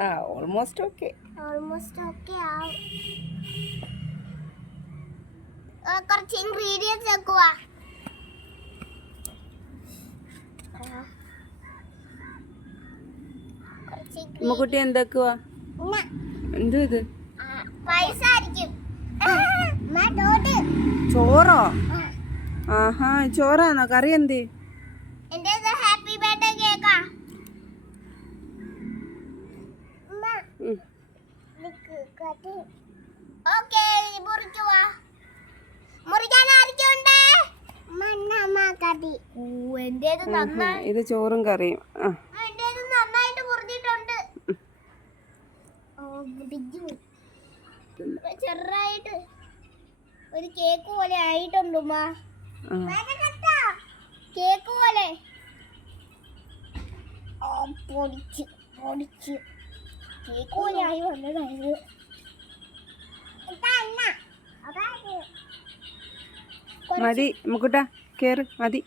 ആ almost okay almost okay ആവും ആ, കുറച്ച് ഇൻഗ്രീഡിയൻസ് വെക്കുക ഉമ്മക്കുട്ടി എന്തൊക്കെയാ എന്ത് ഇത്. ചോറോ. ആഹാ ചോറാണോ കറി എന്ത്? ഓക്കേ മുറിക്കുവാ മുറിക്കാൻ ഇത് ചോറും കറിയും. നന്നായിട്ട് മുറിഞ്ഞിട്ടുണ്ട്. ചെറുതായിട്ട് ഒരു കേക്ക് പോലെ ആയിട്ടുണ്ട് ഉമ്മ. കേക്ക് പോലെ. പൊടിച്ച് പൊടിച്ച് വന്നതായത്. മതി മുക്കുട്ട കേറ് മതി.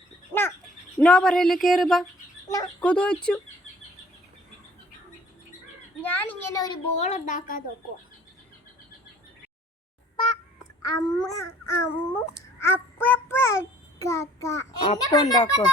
നോ പറയല്ലേ കേറ് ബാ. കൊതു വെച്ചു ഞാൻ ഇങ്ങനെ ഒരു ബോൾ ഉണ്ടാക്കാൻ നോക്കുക അമ്മ അമ്മ അപ്പ അപ്പ ഉണ്ടാക്കോ